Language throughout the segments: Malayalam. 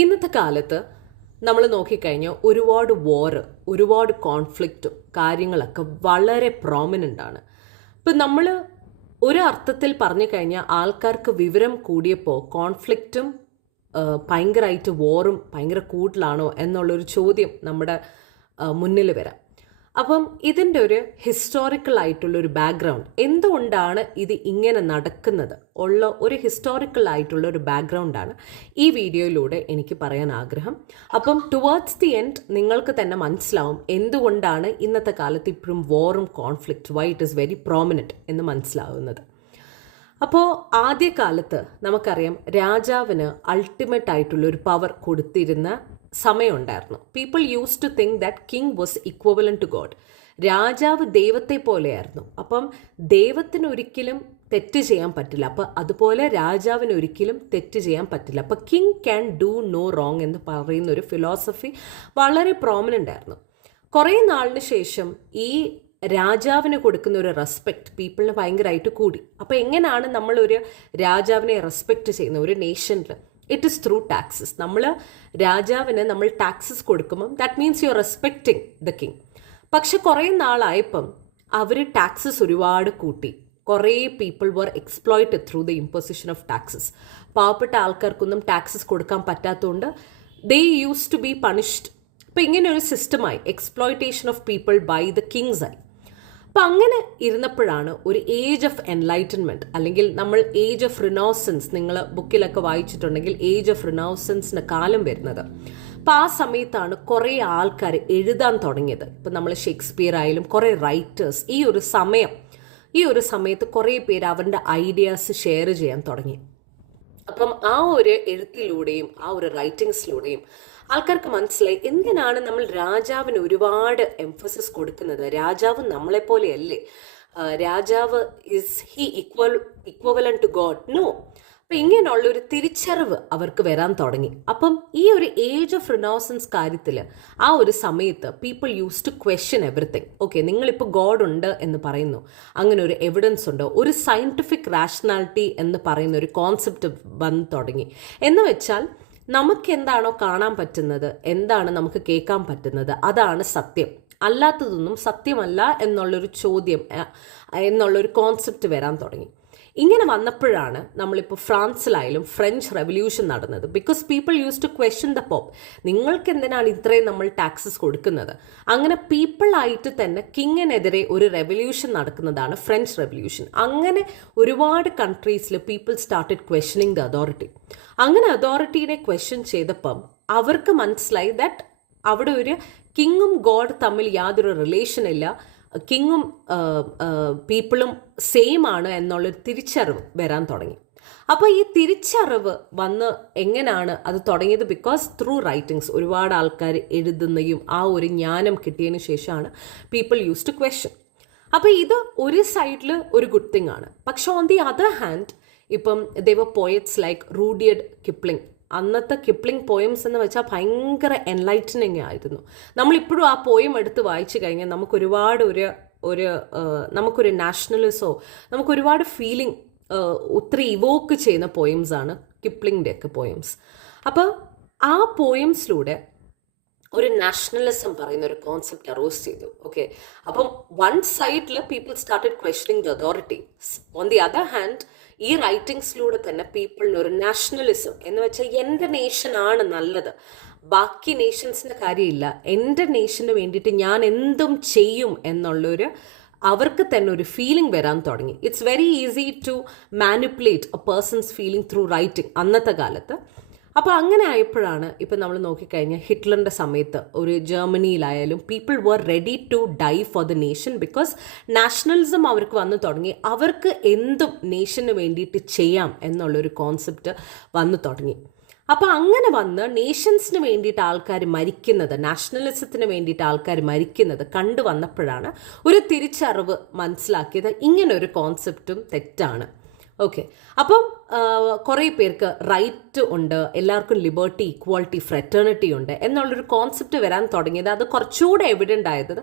ഇന്നത്തെ കാലത്ത് നമ്മൾ നോക്കിക്കഴിഞ്ഞാൽ ഒരുപാട് കോൺഫ്ലിക്റ്റും കാര്യങ്ങളൊക്കെ വളരെ പ്രോമിനൻ്റ് ആണ്. ഇപ്പം നമ്മൾ ഒരു അർത്ഥത്തിൽ പറഞ്ഞു കഴിഞ്ഞാൽ ആൾക്കാർക്ക് വിവരം കൂടിയപ്പോൾ കോൺഫ്ലിക്റ്റും ഭയങ്കരമായിട്ട് വോറും ഭയങ്കര കൂടുതലാണോ എന്നുള്ളൊരു ചോദ്യം നമ്മുടെ മുന്നിൽ വരാം. അപ്പം ഇതിൻ്റെ ഒരു ഹിസ്റ്റോറിക്കൽ ആയിട്ടുള്ളൊരു ബാക്ക്ഗ്രൗണ്ട്, എന്തുകൊണ്ടാണ് ഇത് ഇങ്ങനെ നടക്കുന്നത് ഉള്ള ഒരു ഹിസ്റ്റോറിക്കൽ ആയിട്ടുള്ള ഒരു ബാക്ക്ഗ്രൗണ്ടാണ് ഈ വീഡിയോയിലൂടെ എനിക്ക് പറയാൻ ആഗ്രഹം. അപ്പം ടുവേർഡ്സ് ദി എൻഡ് നിങ്ങൾക്ക് തന്നെ മനസ്സിലാവും എന്തുകൊണ്ടാണ് ഇന്നത്തെ കാലത്ത് ഇപ്പോഴും വോറും conflict why it is very prominent എന്ന് മനസ്സിലാവുന്നത്. അപ്പോൾ ആദ്യകാലത്ത് നമുക്കറിയാം രാജാവിന് അൾട്ടിമേറ്റ് ആയിട്ടുള്ള ഒരു പവർ കൊടുത്തിരുന്ന സമയമുണ്ടായിരുന്നു. People use to think that king was equivalent to God. രാജാവ് ദൈവത്തെ പോലെയായിരുന്നു. അപ്പം ദൈവത്തിന് ഒരിക്കലും തെറ്റ് ചെയ്യാൻ പറ്റില്ല. അപ്പം അതുപോലെ രാജാവിന് ഒരിക്കലും തെറ്റ് ചെയ്യാൻ പറ്റില്ല. അപ്പം king can do no wrong എന്ന് പറയുന്ന ഒരു ഫിലോസഫി വളരെ പ്രോമിനൻ്റ് ആയിരുന്നു. കുറേ നാളിന് ശേഷം ഈ രാജാവിന് കൊടുക്കുന്ന ഒരു റെസ്പെക്റ്റ് പീപ്പിളിന് ഭയങ്കരമായിട്ട് കൂടി. അപ്പോൾ എങ്ങനെയാണ് നമ്മളൊരു രാജാവിനെ റെസ്പെക്റ്റ് ചെയ്യുന്നത് ഒരു നേഷനിൽ? It is through taxes. രാജാവിന് നമ്മൾ ടാക്സസ് കൊടുക്കുമ്പം that means you are respecting the king. പക്ഷെ കുറേ നാളായപ്പം അവർ ടാക്സസ് ഒരുപാട് കൂട്ടി. കുറേ people were exploited through the imposition of taxes. പാവപ്പെട്ട ആൾക്കാർക്കൊന്നും ടാക്സസ് കൊടുക്കാൻ പറ്റാത്തതുകൊണ്ട് they use to be punished. അപ്പം ഇങ്ങനെ ഒരു സിസ്റ്റമായി exploitation of people by the kings ആയി. അപ്പം അങ്ങനെ ഇരുന്നപ്പോഴാണ് ഒരു ഏജ് ഓഫ് എൻലൈറ്റൻമെൻറ്റ്, അല്ലെങ്കിൽ നമ്മൾ ഏജ് ഓഫ് റിനോസൻസ്, നിങ്ങൾ ബുക്കിലൊക്കെ വായിച്ചിട്ടുണ്ടെങ്കിൽ ഏജ് ഓഫ് റിനോസൻസിൻ്റെ കാലം വരുന്നത്. അപ്പം ആ സമയത്താണ് കുറേ ആൾക്കാർ എഴുതാൻ തുടങ്ങിയത്. ഇപ്പം നമ്മൾ ഷേക്സ്പിയർ ആയാലും കുറേ റൈറ്റേഴ്സ് ഈ ഒരു സമയത്ത് കുറേ പേര് അവരുടെ ഐഡിയാസ് ഷെയർ ചെയ്യാൻ തുടങ്ങി. അപ്പം ആ ഒരു എഴുത്തിലൂടെയും ആ ഒരു റൈറ്റിങ്സിലൂടെയും ആൾക്കാർക്ക് മനസ്സിലായി എന്തിനാണ് നമ്മൾ രാജാവിന് ഒരുപാട് എംഫസിസ് കൊടുക്കുന്നത്. രാജാവ് നമ്മളെപ്പോലെയല്ലേ, രാജാവ് is he equivalent to God? No. അപ്പം ഇങ്ങനെയുള്ളൊരു തിരിച്ചറിവ് അവർക്ക് വരാൻ തുടങ്ങി. അപ്പം ഈ ഒരു ഏജ് ഓഫ് റിനോസൻസ് കാര്യത്തിൽ ആ ഒരു സമയത്ത് people use to question everything. Okay, നിങ്ങളിപ്പോൾ ഗോഡ് ഉണ്ട് എന്ന് പറയുന്നു, അങ്ങനെ ഒരു എവിഡൻസ് ഉണ്ടോ? ഒരു സയൻറ്റിഫിക് റാഷണാലിറ്റി എന്ന് പറയുന്ന ഒരു കോൺസെപ്റ്റ് വന്ന് തുടങ്ങി. എന്ന് വെച്ചാൽ നമുക്ക് എന്താണോ കാണാൻ പറ്റുന്നത്, എന്താണ് നമുക്ക് കേൾക്കാൻ പറ്റുന്നത്, അതാണ് സത്യം. അല്ലാത്തതൊന്നും സത്യമല്ല എന്നുള്ളൊരു ചോദ്യം, എന്നുള്ളൊരു കോൺസെപ്റ്റ് വരാൻ തുടങ്ങി. ഇങ്ങനെ വന്നപ്പോഴാണ് നമ്മളിപ്പോൾ ഫ്രാൻസിലായാലും ഫ്രഞ്ച് റെവല്യൂഷൻ നടന്നത്. Because people use to question the pope. നിങ്ങൾക്ക് എന്തിനാണ് ഇത്രയും നമ്മൾ ടാക്സസ് കൊടുക്കുന്നത്? അങ്ങനെ പീപ്പിളായിട്ട് തന്നെ കിങ്ങിനെതിരെ ഒരു റെവല്യൂഷൻ നടക്കുന്നതാണ് ഫ്രഞ്ച് റെവല്യൂഷൻ. അങ്ങനെ ഒരുപാട് കൺട്രീസിൽ people started questioning the authority. അങ്ങനെ അതോറിറ്റീനെ ക്വസ്റ്റ്യൻ ചെയ്തപ്പം അവർക്ക് മനസ്സിലായി ദാറ്റ് അവിടെ ഒരു കിങ്ങും ഗോഡ് തമ്മിൽ യാതൊരു റിലേഷൻ ഇല്ല, കിങ്ങും പീപ്പിളും സെയിം ആണ് എന്നുള്ളൊരു തിരിച്ചറിവ് വരാൻ തുടങ്ങി. അപ്പോൾ ഈ തിരിച്ചറിവ് വന്ന് എങ്ങനെയാണ് അത് തുടങ്ങിയത്? ബിക്കോസ് ത്രൂ റൈറ്റിങ്സ് ഒരുപാട് ആൾക്കാർ എഴുതുന്നതും ആ ഒരു ജ്ഞാനം കിട്ടിയതിന് ശേഷമാണ് പീപ്പിൾ യൂസ് ടു ക്വസ്റ്റ്യൻ. അപ്പോൾ ഇത് ഒരു സൈഡിൽ ഒരു ഗുഡ് തിങ് ആണ്. പക്ഷെ ഓൺ ദി അതർ ഹാൻഡ് ഇപ്പം ദേവർ പോയറ്റ്സ് ലൈക്ക് റൂഡിയഡ് കിപ്ലിംഗ്. അന്നത്തെ കിപ്ലിംഗ് പോയംസ് എന്ന് വെച്ചാൽ ഭയങ്കര എൻലൈറ്റനിങ് ആയിരുന്നു. നമ്മളിപ്പോഴും ആ പോയം എടുത്ത് വായിച്ചു കഴിഞ്ഞാൽ നമുക്കൊരുപാട് നമുക്കൊരു നാഷണലിസോ നമുക്കൊരുപാട് ഫീലിംഗ് ഒത്തിരി ഇവോക്ക് ചെയ്യുന്ന പോയംസാണ് കിപ്ലിങ്ങിൻ്റെയൊക്കെ പോയംസ്. അപ്പോൾ ആ പോയംസിലൂടെ ഒരു നാഷണലിസം പറയുന്ന ഒരു കോൺസെപ്റ്റ് അറോസ് ചെയ്തു. ഓക്കെ, അപ്പം വൺ സൈഡിൽ people started questioning the authority. On the other hand ഈ റൈറ്റിങ്സിലൂടെ തന്നെ പീപ്പിളിന് ഒരു നാഷണലിസം എന്ന് വെച്ചാൽ എൻ്റെ നേഷനാണ് നല്ലത്, ബാക്കി നേഷൻസിൻ്റെ കാര്യമില്ല, എൻ്റെ നേഷന് വേണ്ടിയിട്ട് ഞാൻ എന്തും ചെയ്യും എന്നുള്ളൊരു അവർക്ക് തന്നെ ഒരു ഫീലിംഗ് വരാൻ തുടങ്ങി. It's very easy to manipulate a person's feeling through writing അന്നത്തെ കാലത്ത്. അപ്പോൾ അങ്ങനെ ആയപ്പോഴാണ് ഇപ്പം നമ്മൾ നോക്കിക്കഴിഞ്ഞാൽ ഹിറ്റ്ലറിൻ്റെ സമയത്ത് ഒരു ജർമ്മനിയിലായാലും people were ready to die for the nation. Because nationalism അവർക്ക് വന്നു തുടങ്ങി, അവർക്ക് എന്തും നേഷന് വേണ്ടിയിട്ട് ചെയ്യാം എന്നുള്ളൊരു കോൺസെപ്റ്റ് വന്നു തുടങ്ങി. അപ്പോൾ അങ്ങനെ വന്ന് നേഷൻസിന് വേണ്ടിയിട്ട് ആൾക്കാർ മരിക്കുന്നത്, നാഷണലിസത്തിന് വേണ്ടിയിട്ട് ആൾക്കാർ മരിക്കുന്നത് കണ്ടു വന്നപ്പോഴാണ് ഒരു തിരിച്ചറിവ് മനസ്സിലാക്കിയത് ഇങ്ങനൊരു കോൺസെപ്റ്റും തെറ്റാണ്. ഓക്കെ, അപ്പം കുറേ പേർക്ക് റൈറ്റ് ഉണ്ട്, എല്ലാവർക്കും ലിബർട്ടി, ഇക്വാളിറ്റി, ഫ്രെറ്റേണിറ്റി ഉണ്ട് എന്നുള്ളൊരു കോൺസെപ്റ്റ് വരാൻ തുടങ്ങിയത്. അത് കുറച്ചുകൂടെ എവിഡൻ്റ് ആയത്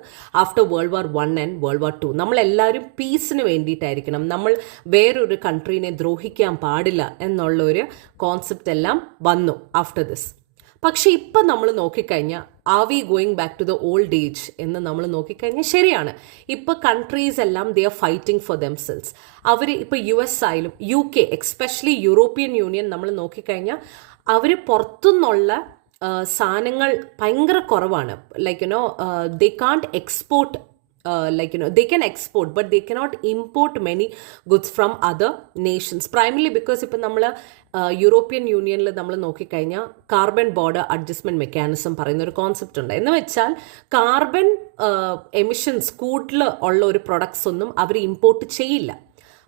after world war 1 and world war 2. നമ്മളെല്ലാവരും പീസിന് വേണ്ടിയിട്ടായിരിക്കണം, നമ്മൾ വേറൊരു കൺട്രീനെ ദ്രോഹിക്കാൻ പാടില്ല എന്നുള്ളൊരു കോൺസെപ്റ്റ് എല്ലാം വന്നു ആഫ്റ്റർ ദിസ്. പക്ഷെ ഇപ്പം നമ്മൾ നോക്കിക്കഴിഞ്ഞാൽ are we going back to the old age എന്ന് നമ്മൾ നോക്കിക്കഴിഞ്ഞാൽ ശരിയാണ്. ഇപ്പോൾ കൺട്രീസ് എല്ലാം they are fighting for themselves. അവർ ഇപ്പോൾ US ആയാലും UK, എക്സ്പെഷ്യലി യൂറോപ്യൻ യൂണിയൻ നമ്മൾ നോക്കിക്കഴിഞ്ഞാൽ അവർ പുറത്തുനിന്നുള്ള സാധനങ്ങൾ ഭയങ്കര കുറവാണ്. Like they can't export, they can export but they cannot import many goods from other nations, primarily because ഇപ്പം നമ്മൾ യൂറോപ്യൻ യൂണിയനിൽ നമ്മൾ നോക്കിക്കഴിഞ്ഞാൽ കാർബൺ ബോർഡർ അഡ്ജസ്റ്റ്മെൻറ്റ് മെക്കാനിസം പറയുന്ന ഒരു കോൺസെപ്റ്റ് ഉണ്ട്. എന്ന് വെച്ചാൽ കാർബൺ എമിഷൻസ് കൂടുതൽ ഉള്ള ഒരു പ്രൊഡക്ട്സ് ഒന്നും അവർ ഇമ്പോർട്ട് ചെയ്യില്ല.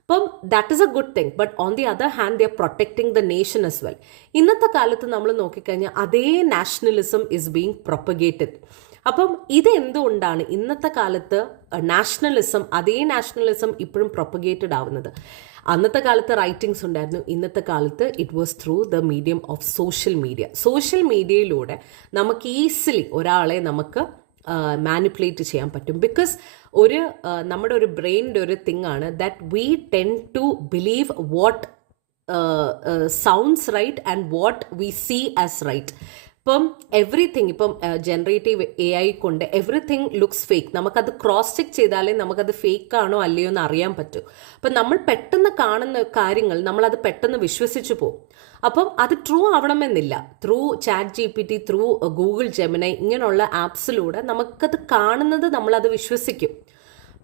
അപ്പം that is A good thing. But on the other hand they are protecting the nation as well. ഇന്നത്തെ കാലത്ത് നമ്മൾ നോക്കിക്കഴിഞ്ഞാൽ അതേ നാഷണലിസം ഇസ് ബീങ് പ്രൊപ്പഗേറ്റഡ്. അപ്പം ഇത് എന്തുകൊണ്ടാണ് ഇന്നത്തെ കാലത്ത് അതേ നാഷണലിസം ഇപ്പോഴും പ്രൊപ്പഗേറ്റഡ് ആവുന്നത്? അന്നത്തെ കാലത്ത് റൈറ്റിംഗ്സ് ഉണ്ടായിരുന്നു, ഇന്നത്തെ കാലത്ത് it was through the medium of social media. Social മീഡിയയിലൂടെ നമുക്ക് ഈസിലി ഒരാളെ നമുക്ക് മാനിപ്പുലേറ്റ് ചെയ്യാൻ പറ്റും. ബിക്കോസ് നമ്മുടെ ഒരു ബ്രെയിനിൻ്റെ ഒരു തിങ് ആണ് that we tend to believe what sounds right and what we see as right. ഇപ്പം എവറിത്തിങ്, ഇപ്പം ജനറേറ്റീവ് AI കൊണ്ട് എവറിത്തിങ് ലുക്സ് ഫേക്ക്. നമുക്കത് ക്രോസ് ചെക്ക് ചെയ്താലേ നമുക്കത് ഫേക്ക് ആണോ അല്ലയോ എന്ന് അറിയാൻ പറ്റൂ. അപ്പം നമ്മൾ പെട്ടെന്ന് കാണുന്ന കാര്യങ്ങൾ നമ്മളത് പെട്ടെന്ന് വിശ്വസിച്ച് പോകും. അപ്പം അത് ട്രൂ ആവണമെന്നില്ല. Through ChatGPT, through Google Gemini ഇങ്ങനെയുള്ള ആപ്സിലൂടെ നമുക്കത് കാണുന്നത് നമ്മളത് വിശ്വസിക്കും.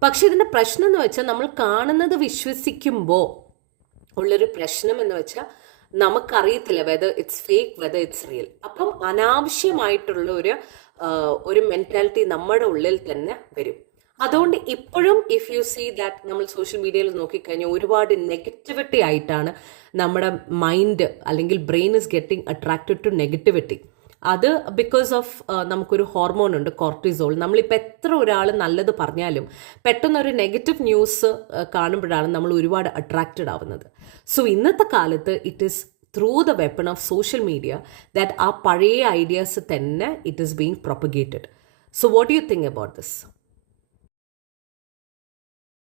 പക്ഷെ ഇതിൻ്റെ പ്രശ്നം എന്ന് വെച്ചാൽ നമ്മൾ കാണുന്നത് വിശ്വസിക്കുമ്പോൾ ഉള്ളൊരു പ്രശ്നം എന്ന് വെച്ചാൽ നമുക്കറിയത്തില്ല whether it's fake, whether it's real. അപ്പം അനാവശ്യമായിട്ടുള്ള ഒരു മെൻറ്റാലിറ്റി നമ്മുടെ ഉള്ളിൽ തന്നെ വരും. അതുകൊണ്ട് ഇപ്പോഴും ഇഫ് യു സീ ദാറ്റ് നമ്മൾ സോഷ്യൽ മീഡിയയിൽ നോക്കിക്കഴിഞ്ഞാൽ ഒരുപാട് നെഗറ്റിവിറ്റി ആയിട്ടാണ് നമ്മുടെ മൈൻഡ് അല്ലെങ്കിൽ brain is getting attracted to negativity. അത് ബിക്കോസ് ഓഫ് നമുക്കൊരു ഹോർമോൺ ഉണ്ട്, കോർട്ടിസോൾ. നമ്മളിപ്പോൾ എത്ര ഒരാൾ നല്ലത് പറഞ്ഞാലും പെട്ടെന്നൊരു നെഗറ്റീവ് ന്യൂസ് കാണുമ്പോഴാണ് നമ്മൾ ഒരുപാട് അട്രാക്റ്റഡ് ആവുന്നത്. സോ ഇന്നത്തെ കാലത്ത് it is through the weapon of social media that ആ പഴയ ഐഡിയാസ് തന്നെ it is being propagated. So what do you think about this?